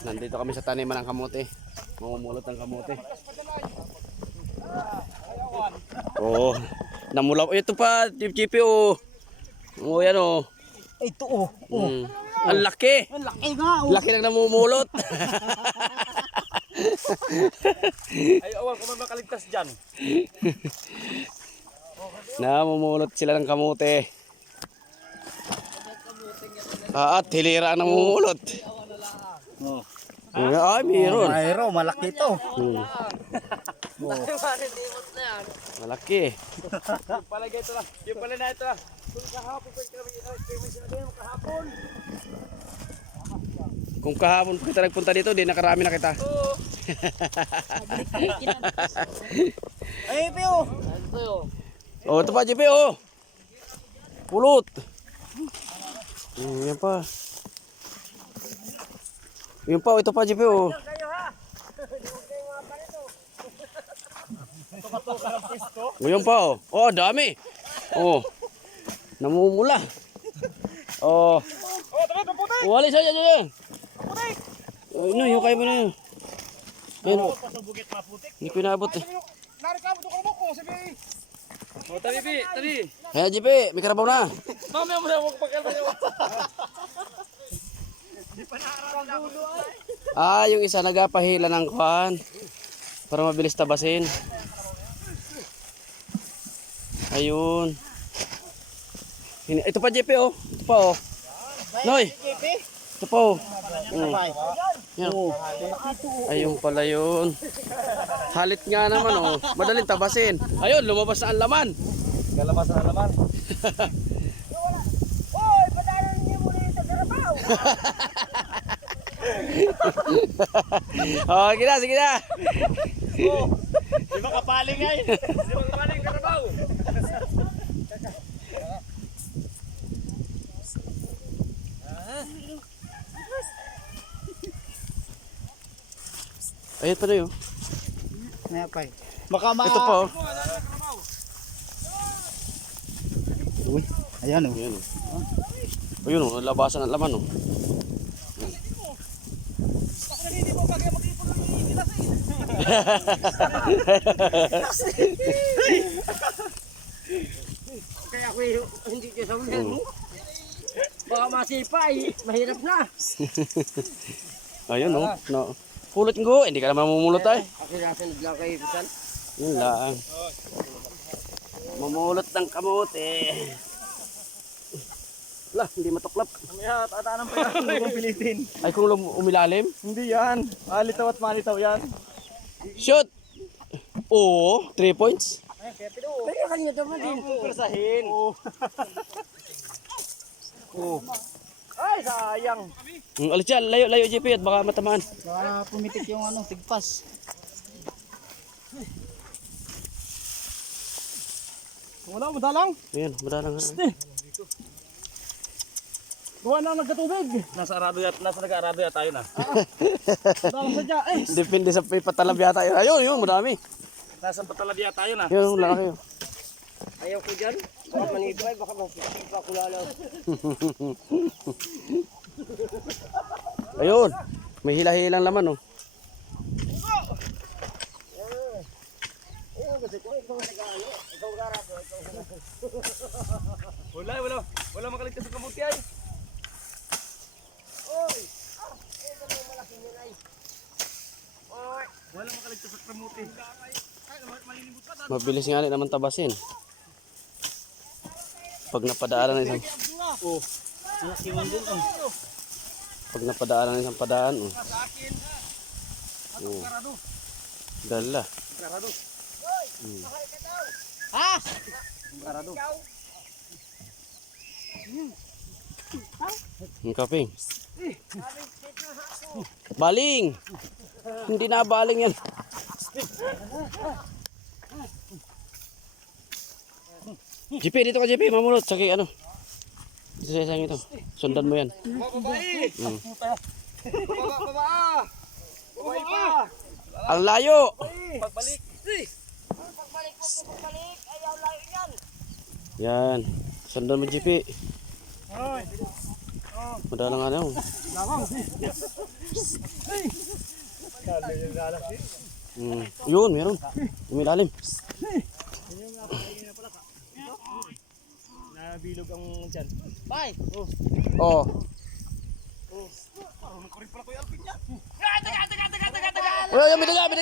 Nandito kami sa taniman ng kamote. Mamumulot ng kamote. Oh, namula. Ito pa, GP oh. Oh, yan oh. Ito oh. Ang laki. Ang laki nga oh. Laki nang namumulot. Ay, awal ko man makaligtas dyan. Namumulot sila ng kamote. At hilira ang namumulot. Oh. Ay, mayroon. Mayroon, malaki ito. Malaki. Palagay ito lang. Yung pala na ito lang. Kung kahapon kita nagpunta dito, di nakarami na kita. Ay, Pio. Oh, ito pa, JP, oh. Pulot. Yan pa. Yan pa, ito pa, JP, oh. Yan pa, oh. Oh, dami. Oh. Namumula. Oh. Oh, tabi, paputik. Walis aja dyan. Paputik. Oh, no, yung kaya mo na yun. Yan, oh. Pasubugit maputik. Hindi ko inaabot, eh. Narikamo ito kalmo ko, sabi. Oh, tabi, tabi. Kaya, JP, may karabaw na. Mamaya mo na, huwag pagkalma niyo. Di pa naarap dulo ay. Yung isa nagapahila ng kwan para mabilis tabasin. Ayun. Ito pa, JP, oh. Ito pa, oh. Noy. Ito pa, oh. Yan. Ayun pala yun. Halit nga naman, oh. Madaling tabasin. Ayun, lumabas na ang laman. Galabas na naman. Hoy, padalan niyo muna yung tagarabaw. Oh, sige na, sige na. Di ba kapaling ay? Di ba kapaling karabaw? Ayun pa na yun. Napay. Baka Ito pa, oh. Uy, ayan oh. Ayun, oh. Ayun, oh. Labasan ang laman, oh. Kaya ako hindi ko sa ulan. Baka masipa ay mahirap na. Ayun, oh. No. Pulot ngo, hindi ka naman mamumulot ay. Ako nasan lang kayo bisan. Yun lang. Mamulot ng kamote. Wala, hindi matuklap. Mamaya, tatanang pa yan kung pilitin. Ay, kung umilalim. Hindi yan. Malitaw at malitaw yan. Shoot! Oo, 3 points. Kaya kanina naman din. Persahin. Oh. Ay, sayang. Alis yan, layo JP at baka matamaan. Baka pumitik yung ano, tigpas. Wala, madalang. Ayan, madalang nga. Gawa na nagkatubig. Nasa nag-arado yata tayo na. Madalang sadya. Depende sa patalab yata yun. Ayun, yun, madami. Nasa patalabya tayo na. Yun, wala kayo. Ayaw ko dyan. Baka manibay, baka masipa ko lalaw. Ayun, may hila-hilang laman, oh. Wala makaligtas sa kamuti ay. Wala makaligtas sa kamuti. Mabilis nga rin naman tabasin. Pag napadaanan ng isang... Oh. Nakiwan din oh. Pag napadaanan ng isang padaan, oh. Oh. Dala. Karado. Ha? Karado. Ang kaping. Baling! Hindi na baling yan. JP, dito ka JP, mamulot. Saki ano. Dito sa isang ito. Sundan mo yan. Babae! Baba! Babae pa! Ang layo! Pagbalik! Pagbalik, ayaw layo yan. Yan. Sundan mo JP. Hoy! Madalang ano. Yun, meron. Umilalim. Nabilog ang dyan. Bay! Oh. Oh, yung bidaga. Oh,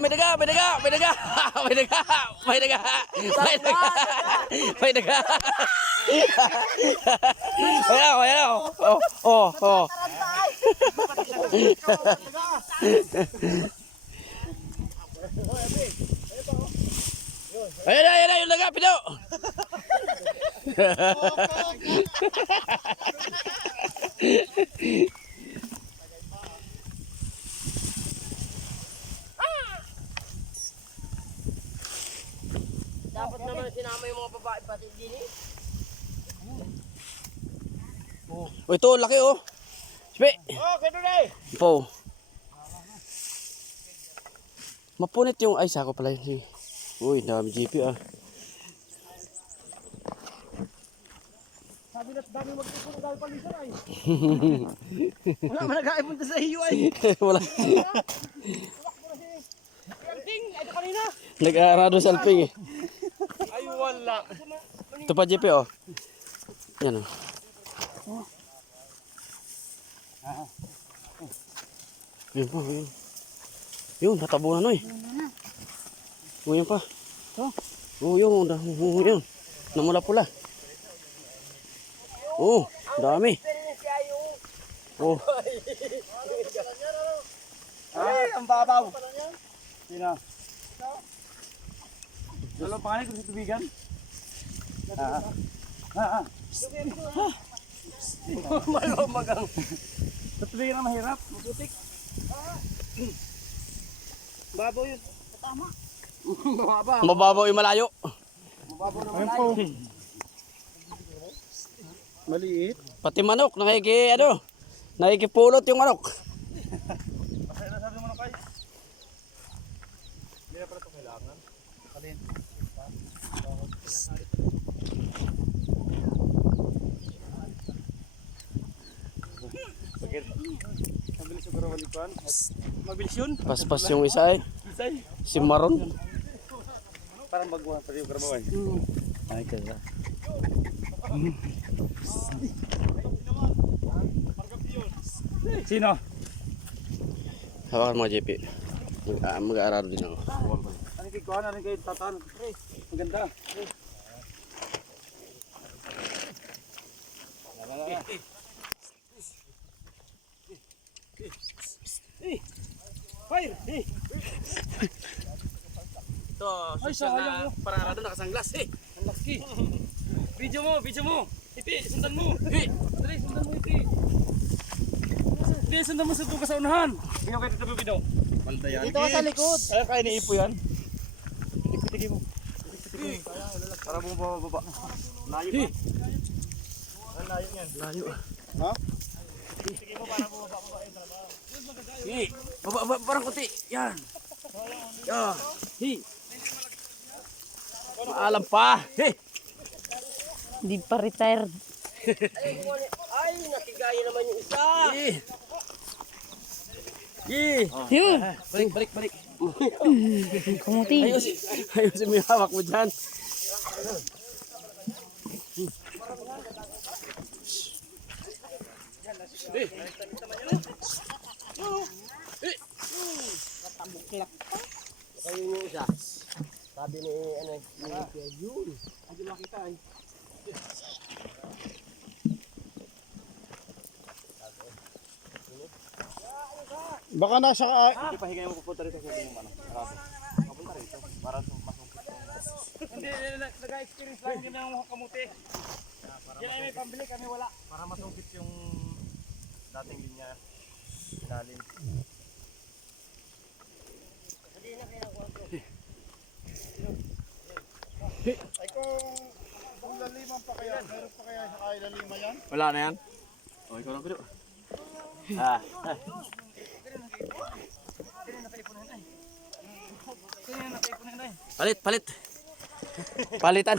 bidaga. Ayaw. Oh. Ayan, yung daga, pido. Dapat naman sinama yung mga babae pati din eh. Oh, ito, laki oh. Sipi. Oh, kaya doon eh! Po. Mapunit yung, ay sako pala yun. Uy, dami GP ah. Sabi na dami magtipon dahil palisan ay. Wala man nag-aipunta sa iyo ay. Wala. Ting, ito kanina. Nag-aarado sa alping eh. Ay wala. Ito pa GP oh. Yan oh. Yun pa, yun. Yun, natabunan no eh. Oh, yun pa. Oh, yun. Namula pula. Oh, dami. Oh. Ay, ang babaw. Sino? Dalawang pangalan kung sa tubigan? Malumagang. Sa tubigan na mahirap, maputik. Babaw yun. Tama. Mababaw. Mababaw yung malayo. Mababaw naman ay. Maliit. Pati manok, nakikipulot yung manok. Masaya na sabi mo na kayo. Hindi na pala ito kailangan. Kalin. Bakit? Mabilis yung karawalipan. Mabilis yun? Paspas yung isa eh. Isay. Si Maron. Parang baguhan pa yung karabawan. Ay, kaya. Sino? Hawakan mo JP. Mag-aaral din ako. Ano kayo kuha na rin kayo tatan? Maganda. Fire! Ito, social na pararado nakasanglas eh. Ang laki. Video mo. Ipi, sundan mo. Dali, sundan mo Ipi. Hindi, sundan mo sa tuka sa unahan. Bino kayo dito, Bino. Bantayan. Dito ka sa likod. Ay, kaya ni Ipo yan. Ipitigi mo. Para bumababa. Layo pa. Ang layo yan. Layo. Ha? Ipitigi mo para bumababa yun talaga. Hi. Baba, parang kuti. Yan. Yan. Hi. Maalam pa. Hi. Hindi pa retired. Ay, nakigaya naman yung isa. Hi. Hi. Yun! Balik. Kumuti. Ayusin mo yung hawak mo dyan. Ayun yung isa. Sabi ni yun. Hindi makita ay. Baka nasa hindi pa higay mo pupunta rito sa yung ano. Papunta rito para masungkit yung hindi nag-experience lang din ng mga kamuti. Yan ay may pambili kami wala para masungkit yung dating linya ilalim. Ay kung laliman pa kaya, meron pa kaya sa laliman yan? Wala na yan. O, ikaw lang pido. Palit. Palitan.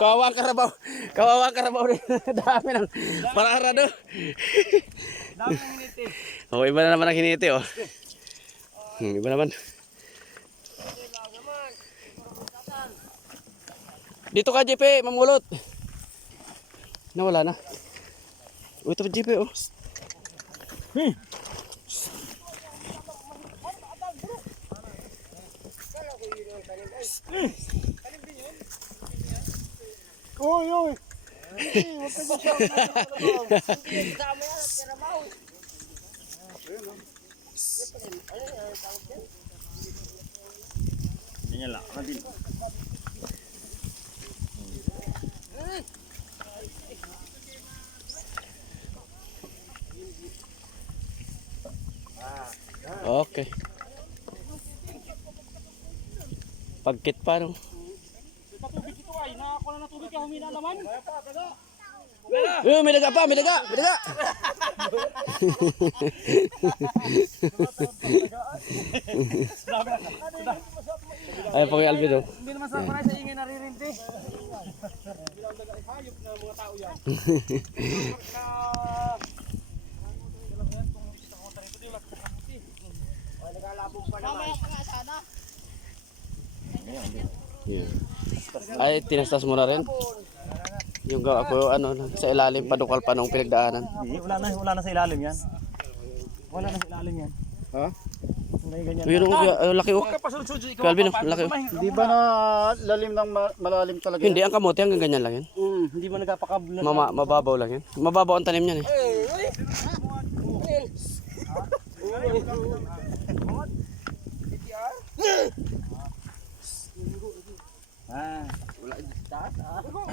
Kawawang karabaw. Kawawang karabaw rin. Dami ng pararado. Dami ng hiniti. Oh, iba na naman ang hiniti, oh. Iba naman. Dito ka, JP, mamulot. Nawala na. Oh, ito pa, JP, oh. Uy, uy. Yan lang, natin. Okay. Pagkit pa, no? Patubig ito ay, nakakuha na tubig ka, humina naman. May daga pa, may daga, may daga. Ay, pang Alvin, oh. Hindi naman sa paray sa ingay naririnti. Hayop na mga tao yan. Yeah. Ay, tinastas mo na rin. Yung gawa ko, ano, sa ilalim, padukal pa nung pinagdaanan. Hindi, wala na sa ilalim yan. Wala na sa ilalim yan. Ha? May ganyan. Yun, laki, oh. Pasunod-sunod ikaw. Calvin, oh, laki, oh. Hindi ba na lalim ng malalim talaga? Hindi, ang kamote hanggang ganyan lang yan. Hindi mo nagkapakabla. Mababaw lang yan. Mababaw ang tanim yan, eh.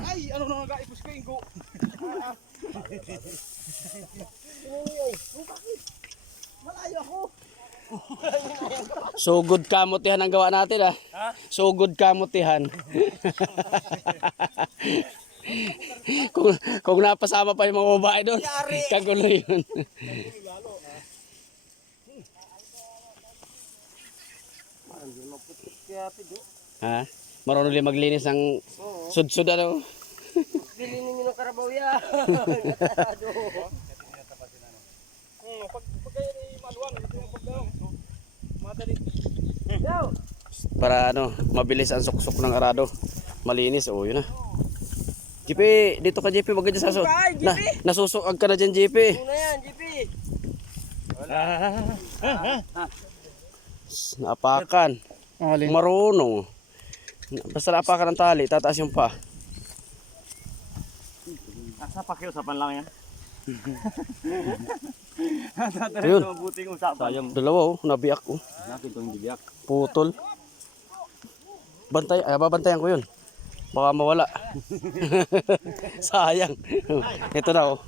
Ay, ano nang nag-aipos ko ingo? Malayo ako. Sugod kamutihan ang gawa natin, ah. Sugod kamutihan. kung napasama pa yung mga babae doon, kagulo yun. Ha? Marunong din maglinis ng sudsud, ano? Bilinin nyo ng karabaw yan. Pag kayo ay maluwang, ito yung pagdawang. Madali. Para ano, mabilis ang suksok ng arado. Malinis, oh, yun na. JP, dito ka, JP, wag ka dyan sa nasusukag ka na dyan, JP. Una yan, GP. Naapakan. Alin? Marunong. Basta naapakan ng tali, tataas yung pa. Asa pakiusapan lang yan. Ayun. Mabuting usapan. Sayang. Dalawa, oh, nabiyak, oh. Natin itong bibiyak. Putol. Bantay, babantayan ko yun. Baka mawala. Sayang. Ito na, oh.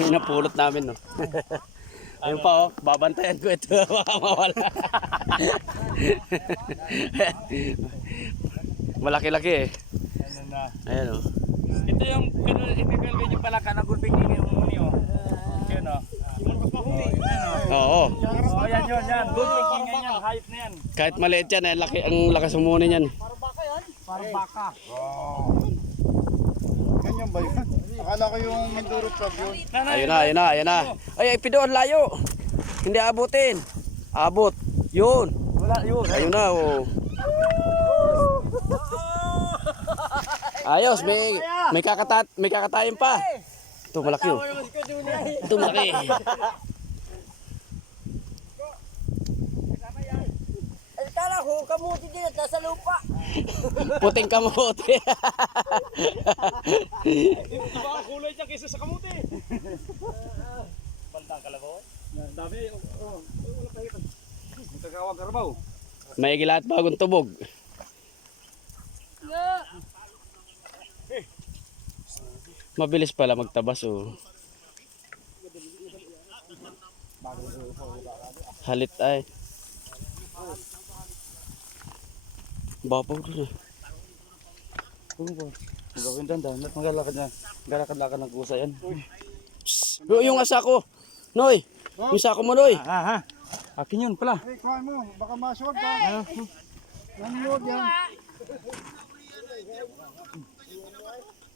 Yung napulot namin, no. Ayun pa, oh. Babantayan ko ito. Baka mawala. Malaki-laki, eh. Ano na. Ayan, oh. Ito yung ipipilgay yung palaka na gulping ingin mo muni, oh. Yun, oh. Oo. Oh, yan yun, yan. Gulping ingin yan. Hayop na yan. Kahit maliit yan, eh, laki, ang lakas umunin yan. Parang baka. Ganyan ba yun? Akala ko yung Mindoro Club yun. Ayun na, ayun na, ayun na. Ay, pidoon, layo. Hindi abutin. Abot. Yun. Wala, yun. Ayun na, oh. Ayos, may kakatayin pa. Ito malaki, oh. Ito malaki. Ay, kala ko, kamuti din at nasa lupa. Puting kamote. Iba ang kulay dyan kaysa sa kamuti. Bantang kalabaw. Dami, oh. Wala kahit. Magkagawang karabaw. May gilat bagong tubog. Mabilis pala magtabas, oh. Halit ay. Babaw doon, ah. Gawin dandan, maglalakad na. Galakad-lakad ng kusa yan. Psst. Yung asa ko. Noy. Yung sako mo, Noy. Akin yun pala. Hey, kuha mo. Baka masuwag ka. Naniwag yan.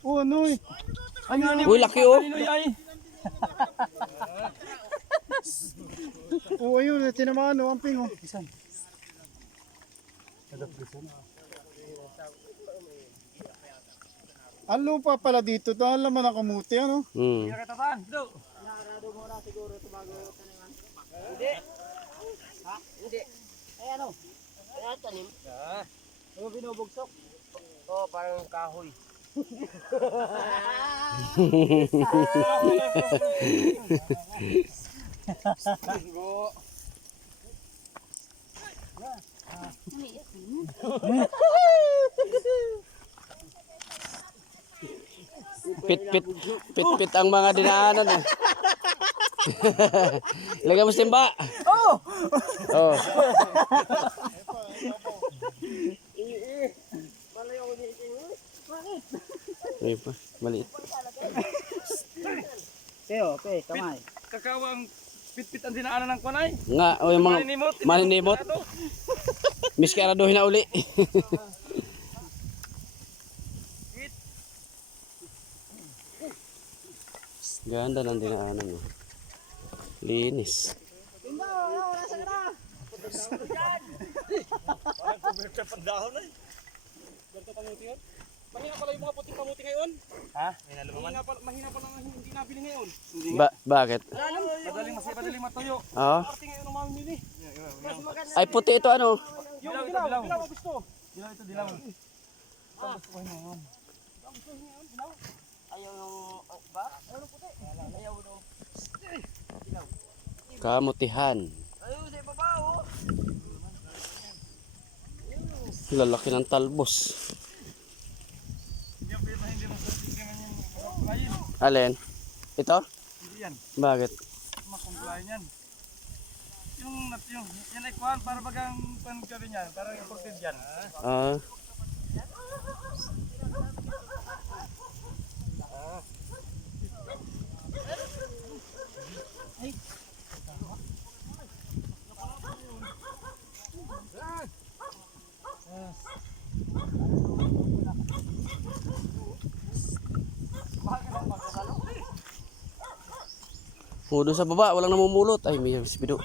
Oh, ano eh. Uy, laki oh. Oh, ayun, tinamaan oh, ang ping oh. Ang lupa pala dito, dahil naman ang kamuti, ano? Hmm. Hindi. Ay ano? Ay tanim. Ano binubugsok? Oo, parang kahoy. Pit ang mga dinaanan eh. Lagyan mo sa timba. Oh. Oh. Ay pa, maliit. Teo, kamay. Kakawang pit-pit ang dinaanan ng kunay. Nga, o yung mga maninimot. Miski araduhin na uli. Ganda ng dinaanan mo. Linis. Mahina pala yung mga puting kamuti ngayon. Ha? Mahina pala hindi nabili ngayon. Bakit? Madaling matuyo. Oo. Party ngayon ang mamimili. Ay puti ito ano? Dilaw ang gusto. Dilaw ito, dilaw. Ayaw nung ba? Ayaw nung puti. Ayaw nung Kamutihan. ayaw sa ibaba oh. Lalaki ng talbos. Alin? Ito? Hindi yan. Bakit? Makumplayan yan. Yung yan ay kuhan para bagang pangabi niyan. Parang imported yan. Ah. Oh, doon sa baba, walang namumulot. Ay, may si Pido.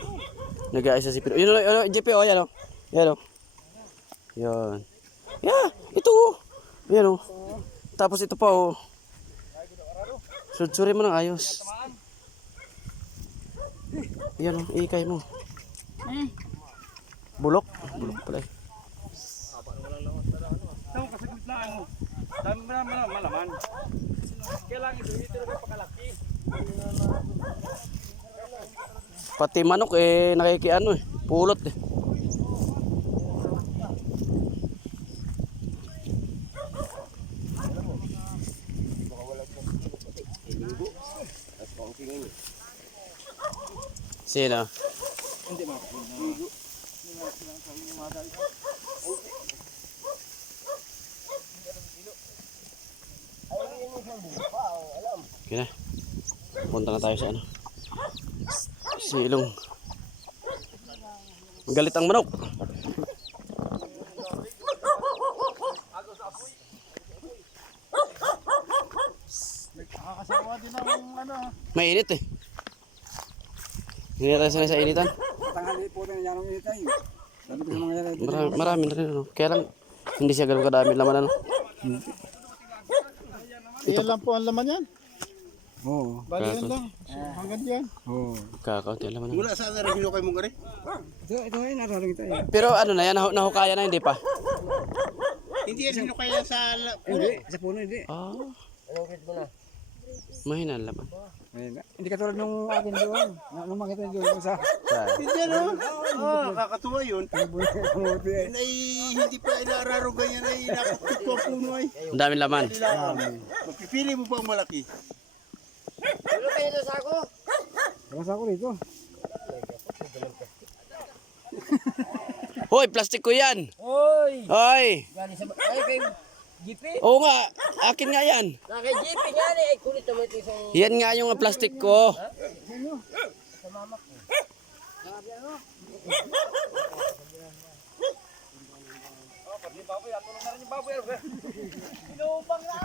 Nag-aayos na si Pido. Yun, JP, oh, yan, oh. Yan, oh. Yan. Yeah, ito, oh. Yan, oh. Tapos ito pa, oh. Sudsuri mo ng ayos. Yan, oh. Ikay mo. Bulok. Bulok pala, eh. Ito kasi gitnaan mo. Dami mo naman malaman. Kailangan ito na pakalaki. Pati manok, eh, nakikiano, eh. Pulot, eh. Sino? Okay na. Punta na tayo sa ano. Silong. Galit ang manok. Nakakasawa din ang ano. Mainit eh. Hindi na tayo sanay sa initan. Tanghali po na yan ang itay. Sabi ko sa mga yan. Marami na rin. Ano. Kaya lang, hindi siya ganun kadami laman. Ano. Iyan lang po ang laman yan. Oo. Bali yan lang. Hanggang yan. Oo. Kakaunti ang laman. Wala saan na rin kayo mong gari? Ito ay nararing ito eh. Pero ano na yan, nahukaya na, hindi pa. Hindi yan hinukaya sa Hindi, sa puno hindi. Ah, Anong grade mo na? mahina ang laman. Hindi katulad nung akin doon. Nung makita nyo doon sa... Hindi no? Kakatuwa yun. Yun ay hindi pa inaararo ganyan ay nakapit po ang puno ay. Ang daming laman. Magpipili mo pa ang malaki. Ano kayo sa sako? Sa sako dito. Hoy, plastic ko yan. Oy! Hoy. Galing sa... Ay, kay Gipi? Oo nga, akin nga yan. Na kay Gipi nga ni. Ay, kulit naman ito isang... Yan nga yung plastic ko. Sa mama ko. Sabi ano? baboy. Tulong na rin yung baboy. Inuubang na.